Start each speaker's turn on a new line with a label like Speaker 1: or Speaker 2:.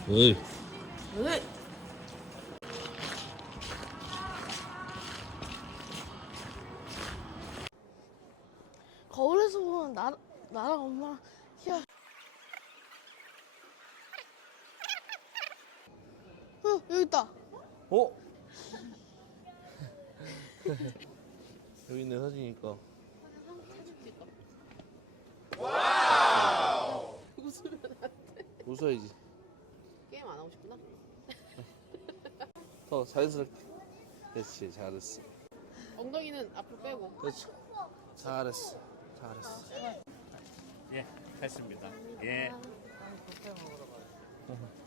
Speaker 1: 어이.
Speaker 2: 왜? 거울에서 보면 나랑 엄마 야. 여기 있다.
Speaker 1: 어? 여기 있네 사진이니까.
Speaker 2: 웃으면 안 돼.
Speaker 1: 웃어야지.
Speaker 2: 게임 안 하고 싶구나.
Speaker 1: 더 자연스럽게. 그렇지 잘했어.
Speaker 2: 엉덩이는 앞으로 빼고.
Speaker 1: 그렇지. 잘했어. 잘했어.
Speaker 3: 예, 했습니다. 예.